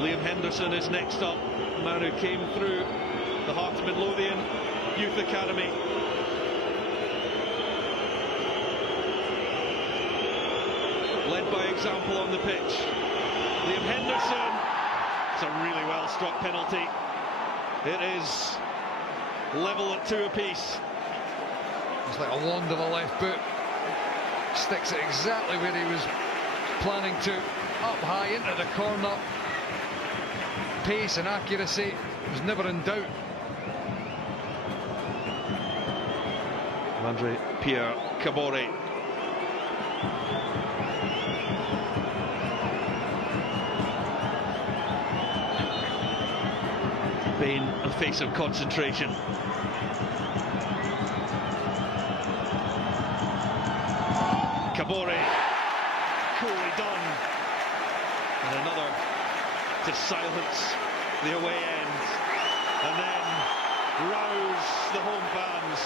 Liam Henderson is next up, a man who came through the Heart of Midlothian Youth Academy. Led by example on the pitch. Liam Henderson. It's a really well struck penalty. It is level at 2 apiece. It's like a wand of the left boot. Sticks it exactly where he was planning to. Up high into the corner. Pace and accuracy was never in doubt. Andre Pierre Cabore. Been a face of concentration. Cabore, coolly done, and another to silence the away end, and then rouse the home fans.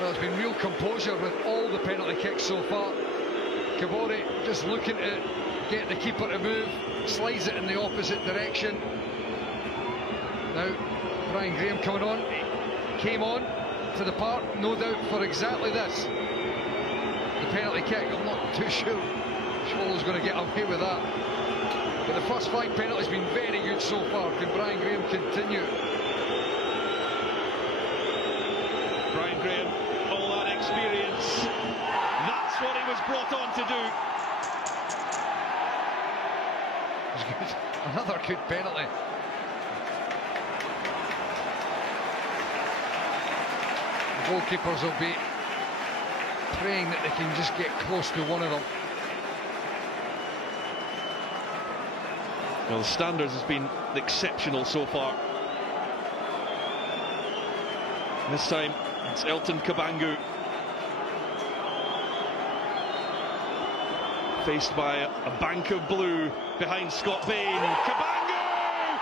Well, there's been real composure with all the penalty kicks so far. Cabore just looking to get the keeper to move, slides it in the opposite direction. Now, Brian Graham coming on, came on to the park, no doubt for exactly this. The penalty kick, I'm not too sure Swallow's going to get away with that. But the first 5 penalties have been very good so far. Can Brian Graham continue? Brian Graham, all that experience, that's what he was brought on to do. Another good penalty. The goalkeepers will be praying that they can just get close to one of them. Well, the standards has been exceptional so far. This time it's Elton Kabangu, faced by a bank of blue behind Scott Bain. Kabangu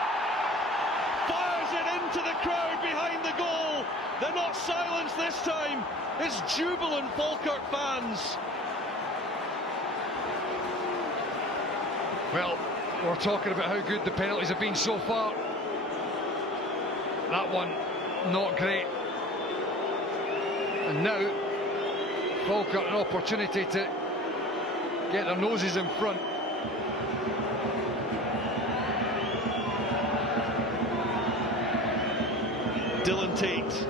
fires it into the crowd behind the goal. They're not silenced this time. It's jubilant Falkirk fans. Well, we're talking about how good the penalties have been so far. That one, not great. And now, Falkirk an opportunity to get their noses in front. Dylan Tate.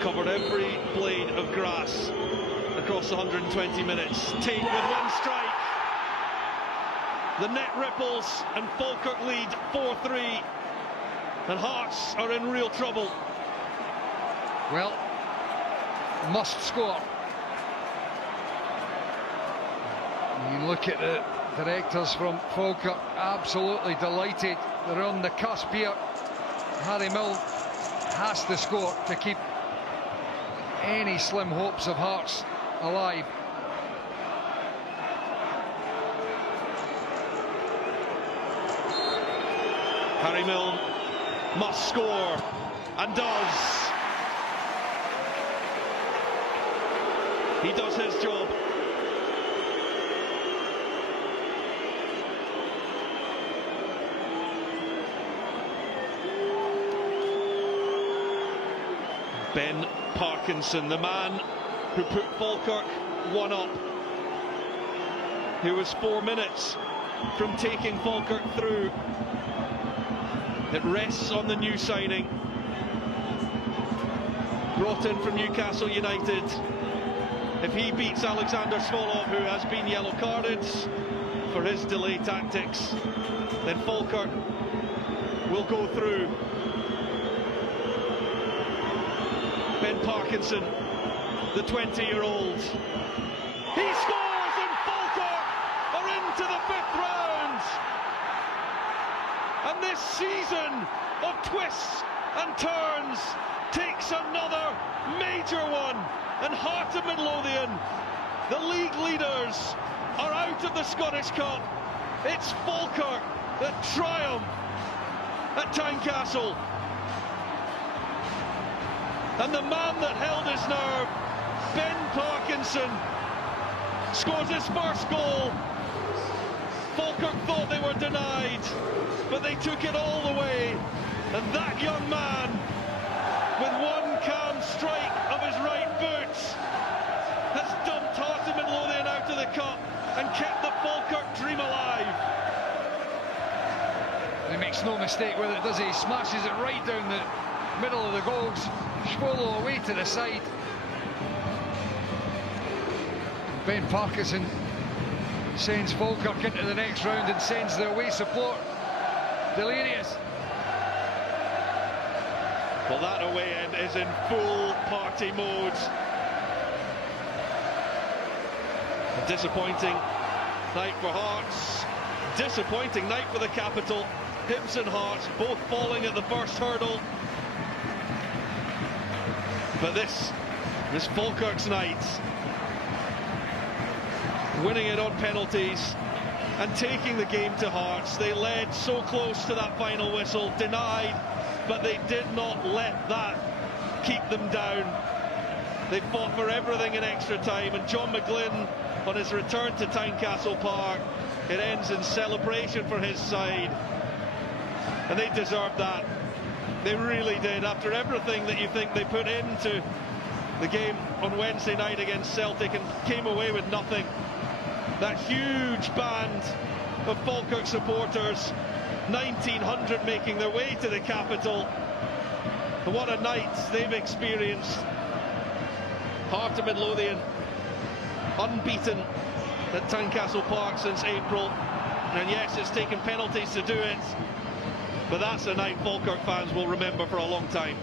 Covered every blade of grass across the 120 minutes. Tate with one strike. The net ripples and Falkirk lead 4-3. And Hearts are in real trouble. Well, must score. You look at the directors from Falkirk, absolutely delighted. They're on the cusp here. Harry Mill has to score to keep any slim hopes of Hearts alive. Harry Milne must score, and does. He does his job. Ben Parkinson, the man who put Falkirk 1 up, who was 4 minutes from taking Falkirk through. It rests on the new signing, brought in from Newcastle United. If he beats Alexander Smolov, who has been yellow carded for his delay tactics, then Falkirk will go through. Ben Parkinson, the 20-year-old. He scores and Falkirk are into the 5th round. And this season of twists and turns takes another major one. And Heart of Midlothian, the league leaders, are out of the Scottish Cup. It's Falkirk that triumph at Tynecastle. And the man that held his nerve Ben Parkinson scores his first goal. Falkirk thought they were denied, but they took it all the way. And that young man, with one calm strike of his right boot, has dumped Heart of Midlothian out of the cup and kept the Falkirk dream alive. He makes no mistake with it, does he? He smashes it right down the middle of the goals, swallow away to the side. Ben Parkinson sends Falkirk into the next round and sends the away support delirious. Well, that away end is in full party mode. A disappointing night for Hearts, disappointing night for the capital. Hibs and Hearts both falling at the first hurdle. But this Falkirk's night, winning it on penalties and taking the game to Hearts. They led so close to that final whistle, denied, but they did not let that keep them down. They fought for everything in extra time, and John McGlynn, on his return to Tynecastle Park, it ends in celebration for his side, and they deserved that. They really did. After everything that you think they put into the game on Wednesday night against Celtic and came away with nothing. That huge band of Falkirk supporters, 1,900 making their way to the capital. And what a night they've experienced. Heart of Midlothian unbeaten at Tynecastle Park since April. And yes, it's taken penalties to do it, but that's a night Falkirk fans will remember for a long time.